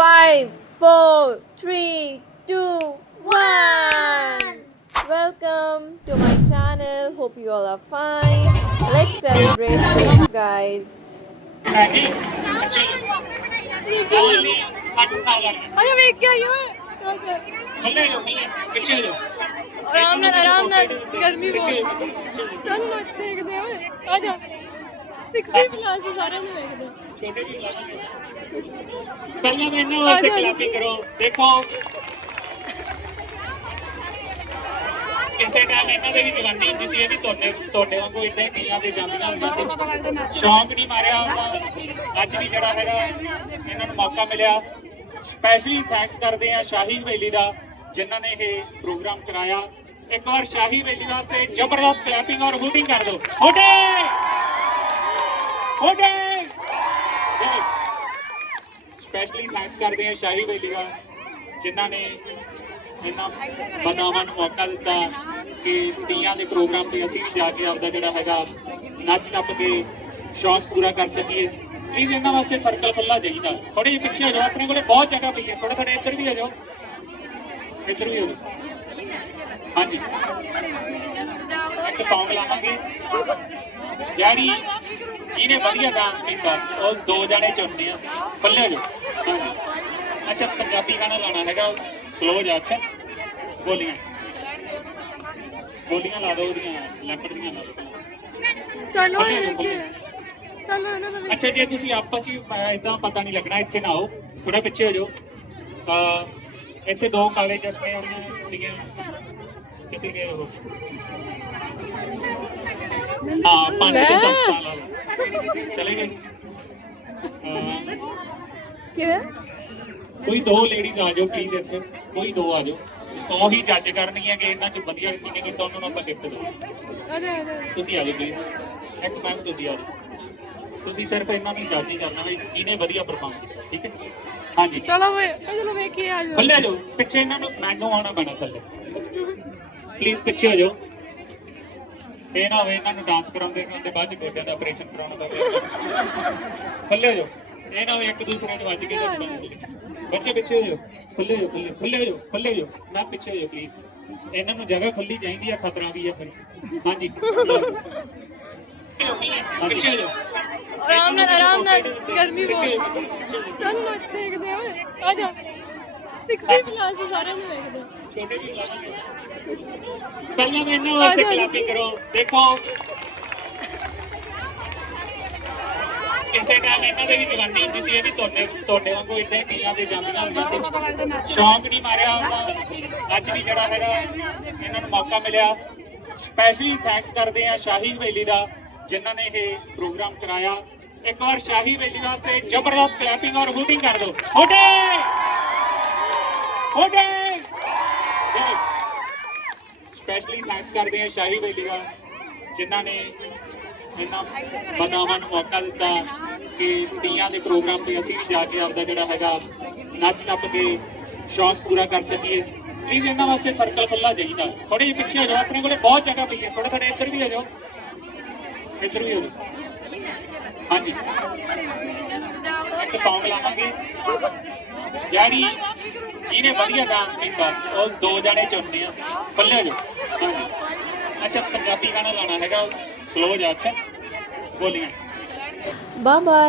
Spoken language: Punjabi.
Five, four, three, two, one. Welcome to my channel. Hope you all are fine. Let's celebrate this, guys. आराम आराम गर्मी 60 ਸਾਲ ਵਾਲੀ ਅਰੇ ਵੇਖ ਕੇ ਆਇਓ ਖੱਲੇ ਜੋ ਖੱਲੇ ਪਿੱਛੇ ਜੋ ਆਰਾਮ ਨਾਲ ਆਰਾਮ ਨਾਲ ਗਰਮੀ ਪਿੱਛੇ ਬਹੁਤ ਪਿੱਛੇ ਤੁਹਾਨੂੰ ਨੱਚ ਦੇਖਦੇ ਹੋਏ ਆ ਜਾ 60 ਪਲੱਸ ਸਾਰਿਆਂ ਨੂੰ ਵੇਖਦੇ ਛੋਟੇ ਵੀ ਲਾਵਾਂਗੇ ਪਹਿਲਾਂ ਤਾਂ ਇਹਨਾਂ ਵਾਸਤੇ ਕਲਾਪਿੰਗ ਕਰੋ। ਦੇਖੋ। ਕਿਸੇ ਟਾਈਮ ਇਹਨਾਂ ਦੇ ਵੀ ਜਵਾਨੀ ਹੁੰਦੀ ਸੀ ਇਹ ਵੀ ਤੁਹਾਡੇ ਤੁਹਾਡੇ ਵਾਂਗੂ ਇਦਾਂ ਹੀ ਤੀਆਂ ਤੇ ਜਾਂਦੀਆਂ ਹੁੰਦੀਆਂ ਸੀ। ਸ਼ੌਂਕ ਨਹੀਂ ਮਾਰਿਆ ਅੱਜ ਵੀ ਜਿਹੜਾ ਹੈਗਾ ਇਹਨਾਂ ਨੂੰ ਮੌਕਾ ਮਿਲਿਆ। ਸਪੈਸ਼ਲੀ ਥੈਂਕਸ ਕਰਦੇ ਆ ਸ਼ਾਹੀ ਹਵੇਲੀ ਦਾ ਜਿਨ੍ਹਾਂ ਨੇ ਇਹ ਪ੍ਰੋਗਰਾਮ ਕਰਾਇਆ। ਇੱਕ ਵਾਰ ਸ਼ਾਹੀ ਹਵੇਲੀ ਵਾਸਤੇ ਜ਼ਬਰਦਸਤ ਕਲੈਪਿੰਗ ਔਰ ਹੂਟਿੰਗ ਕਰ ਦਿਓ। ਹੋਟੇ ਹੋਟੇ ਸਪੈਸ਼ਲੀ ਥੈਂਕਸ ਕਰਦੇ ਆ ਸ਼ਾਹੀ ਹਵੇਲੀ ਦਾ, ਜਿਨ੍ਹਾਂ ਨੇ ਇਹਨਾਂ ਬਦਾਵਾਂ ਨੂੰ ਮੌਕਾ ਦਿੱਤਾ ਕਿ ਤੀਆਂ ਦੇ ਪ੍ਰੋਗਰਾਮ ਤੇ ਅਸੀਂ ਜਾ ਕੇ ਆਪਦਾ ਜਿਹੜਾ ਹੈਗਾ ਨੱਚ ਨੱਪ ਕੇ ਸ਼ੌਕ ਪੂਰਾ ਕਰ ਸਕੀਏ। ਪਲੀਜ਼ ਇਹਨਾਂ ਵਾਸਤੇ ਸਰਕਲ ਖੁੱਲਾ ਚਾਹੀਦਾ। ਥੋੜੇ ਜਿਹੇ ਪਿੱਛੇ ਹੋ ਜਾਓ, ਆਪਣੇ ਕੋਲੇ ਬਹੁਤ ਜਗ੍ਹਾ ਪਈ ਹੈ। ਥੋੜੇ ਥੋੜੇ ਇੱਧਰ ਵੀ ਹੋ ਜਾਓ। ਇੱਧਰ ਵੀ ਹੋ ਜਾਓ। ਹਾਂਜੀ। ਇੱਕ ਸੌਂਗ ਲਾਵਾਂਗੇ। ਜਿਹੜੀ ਜਿਹਨੇ ਵਧੀਆ ਡਾਂਸ ਕੀਤਾ? ਉਹ ਦੋ ਜਣੇ ਚੁਣਨੇ ਅਸੀਂ। ਜਾਓ। ਹਾਂਜੀ। ਅੱਛਾ ਪੰਜਾਬੀ ਗਾਣਾ ਲਾਣਾ ਹੈਗਾ ਸਲੋ ਜਾ ਅੱਛਾ। ਬੋਲੀਆਂ। ਬੋਲੀਆਂ ਲਾ ਦੋ ਉਹਦੀਆਂ ਲੈਂਪੜ ਦੀਆਂ ਲਾ ਦਿਓ ਚਲੋ ਇਹਨਾਂ ਦਾ ਅੱਛਾ ਜੇ ਤੁਸੀਂ ਆਪਸ ਵਿੱਚ ਇਦਾਂ ਪਤਾ ਨਹੀਂ ਲੱਗਣਾ ਇੱਥੇ ਨਾ ਆਓ। ਥੋੜਾ ਪਿੱਛੇ ਹੋ ਜਾਓ। ਇੱਥੇ ਦੋ ਕਾਲੇ ਚਸ਼ਮੇ ਵਾਲੀਆਂ ਸੀਗੀਆਂ। ਕਿੱਥੇ ਗਏ ਉਹ ਹਾਂ ਪੰਜ ਤੇ ਸੱਤ ਸਾਲ ਵਾਲੇ ਚਲੇ ਗਏ ਅਹ ਕਿਵੇਂ ਕੋਈ ਦੋ ਲੇਡੀਜ਼ ਆ ਜਾਓ ਪਲੀਜ਼ ਇੱਥੇ ਕੋਈ ਦੋ ਆ ਜਾਓ ਉਹ ਹੀ ਜੱਜ ਕਰਨਗੀਆਂ ਕਿ ਇਹਨਾਂ ਚ ਵਧੀਆ ਕਿਹਨੇ ਕੀਤਾ ਉਹਨਾਂ ਨੂੰ ਆਪਾਂ ਗਿਫਟ ਦਿਓ ਤੁਸੀਂ ਆ ਜਾਓ ਪਲੀਜ਼ ਇੱਕ ਮੈਮ ਤੁਸੀਂ ਆ ਜਾਓ ਤੁਸੀਂ ਸਿਰਫ ਇਹਨਾਂ ਨੂੰ ਜੱਜ ਹੀ ਕਰਨਾ ਵੀ ਕਿਹਨੇ ਵਧੀਆ ਪਰਫਾਰਮ ਕੀਤਾ ਠੀਕ ਹੈ ਹਾਂਜੀ ਚਲੋ ਵੇ ਚਲੋ ਵੇਖ ਕੇ ਆ ਜਾ ਖੁੱਲੇ ਜਾਓ ਪਿੱਛੇ ਇਹਨਾਂ ਨੂੰ ਮੈਨੂੰ ਆਉਣਾ ਪੈਣਾ ਥੱਲੇ ਪਲੀਜ਼ ਪਿੱਛੇ ਹੋ ਜਾਓ। ਇਹ ਨਾ ਹੋਵੇ ਇਹਨਾਂ ਨੂੰ ਡਾਂਸ ਕਰਾਉਂਦੇ ਕਰਾਉਂਦੇ ਬਾਅਦ ਚ ਗੋਡਿਆਂ ਦਾ ਆਪਰੇਸ਼ਨ ਕਰਾਉਣਾ ਪਵੇ। ਖੁੱਲੇ ਹੋ ਜਾਓ। ਇਹ ਨਾ ਹੋਵੇ ਇੱਕ ਦੂਸਰੇ ਨੂੰ ਵੱਜ ਕੇ ਲੱਗ ਬੱਚੇ ਪਿੱਛੇ ਹੋ ਜਾਓ। ਖੁੱਲੇ ਹੋ ਖੁੱਲੇ ਖੁੱਲੇ ਹੋ ਖੁੱਲੇ ਹੋ ਨਾ ਪਿੱਛੇ ਹੋ ਜਾਓ ਪਲੀਜ਼ ਇਹਨਾਂ ਨੂੰ ਜਗ੍ਹਾ ਖੁੱਲੀ ਚਾਹੀਦੀ ਆ ਖਤਰਾ ਵੀ ਆ ਫਿਰ। ਹਾਂਜੀ। ਹੋ। ਪਿੱਛੇ ਹੋ ਜਾਓ। ਆਰਾਮ ਨਾਲ ਆਰਾਮ ਨਾਲ ਗਰਮੀ ਬਹੁਤ ਹੋ ਹੋ। ਤੁਹਾਨੂੰ ਦੇਖਦੇ ਹੋਏ ਆ ਜਾ। 60 ਪਲੱਸ ਸਾਰਿਆਂ ਨੂੰ ਵੇਖਦੇ ਛੋਟੇ ਵੀ ਲਾਵਾਂਗੇ ਪਹਿਲਾਂ ਤਾਂ ਇਹਨਾਂ ਵਾਸਤੇ ਕਲਾਪਿੰਗ ਕਰੋ। ਦੇਖੋ। ਕਿਸੇ ਟਾਈਮ ਇਹਨਾਂ ਦੇ ਵੀ ਜਵਾਨੀ ਹੁੰਦੀ ਸੀ ਇਹ ਵੀ ਤੁਹਾਡੇ ਤੁਹਾਡੇ ਵਾਂਗੂ ਇਦਾਂ ਹੀ ਤੀਆਂ ਤੇ ਜਾਂਦੀਆਂ ਹੁੰਦੀਆਂ ਸੀ। ਸ਼ੌਂਕ ਨਹੀਂ ਮਾਰਿਆ ਅੱਜ ਵੀ ਜਿਹੜਾ ਹੈਗਾ ਇਹਨਾਂ ਨੂੰ ਮੌਕਾ ਮਿਲਿਆ। ਸਪੈਸ਼ਲੀ ਥੈਂਕਸ ਕਰਦੇ ਆ ਸ਼ਾਹੀ ਹਵੇਲੀ ਦਾ ਜਿਨ੍ਹਾਂ ਨੇ ਇਹ ਪ੍ਰੋਗਰਾਮ ਕਰਾਇਆ। ਇੱਕ ਵਾਰ ਸ਼ਾਹੀ ਹਵੇਲੀ ਵਾਸਤੇ ਜ਼ਬਰਦਸਤ ਕਲੈਪਿੰਗ ਔਰ ਹੂਟਿੰਗ ਕਰ ਦਿਓ। ਹੋਟੇ ਹੋਟੇ ਸਪੈਸ਼ਲੀ ਥੈਂਕਸ ਕਰਦੇ ਆ ਸ਼ਾਹੀ ਬੇਲੀ ਦਾ, ਜਿਨ੍ਹਾਂ ਨੇ ਇਹਨਾਂ ਬਦਾਵਾਂ ਨੂੰ ਮੌਕਾ ਦਿੱਤਾ ਕਿ ਤੀਆਂ ਦੇ ਪ੍ਰੋਗਰਾਮ ਤੇ ਅਸੀਂ ਵੀ ਜਾ ਕੇ ਆਪਦਾ ਜਿਹੜਾ ਹੈਗਾ ਨੱਚ ਨੱਪ ਕੇ ਸ਼ੌਂਕ ਪੂਰਾ ਕਰ ਸਕੀਏ। ਪਲੀਜ਼ ਇਹਨਾਂ ਵਾਸਤੇ ਸਰਕਲ ਖੁੱਲਾ ਚਾਹੀਦਾ। ਥੋੜੇ ਜਿਹੇ ਪਿੱਛੇ ਹੋ ਜਾਓ, ਆਪਣੇ ਕੋਲੇ ਬਹੁਤ ਜਗ੍ਹਾ ਪਈ ਹੈ। ਥੋੜੇ ਥੋੜੇ ਇੱਧਰ ਵੀ ਹੋ ਜਾਓ। ਇੱਧਰ ਵੀ ਹੋ ਜਾਓ। ਹਾਂਜੀ। ਇੱਕ ਸੌਂਗ ਲਾਵਾਂਗੇ। ਜਿਹੜੀ ਜਿਹਨੇ ਵਧੀਆ ਡਾਂਸ ਕੀਤਾ, ਉਹ ਦੋ ਜਣੇ ਚੁਣਨੇ ਅਸੀਂ। ਖੁੱਲੇ ਹੋ ਜਾਓ। ਹਾਂਜੀ। ਅੱਛਾ, ਪੰਜਾਬੀ ਗਾਣਾ ਲਾਣਾ ਹੈਗਾ ਸਲੋ ਜਾ, ਅੱਛਾ। ਬੋਲੀਆਂ। Bye bye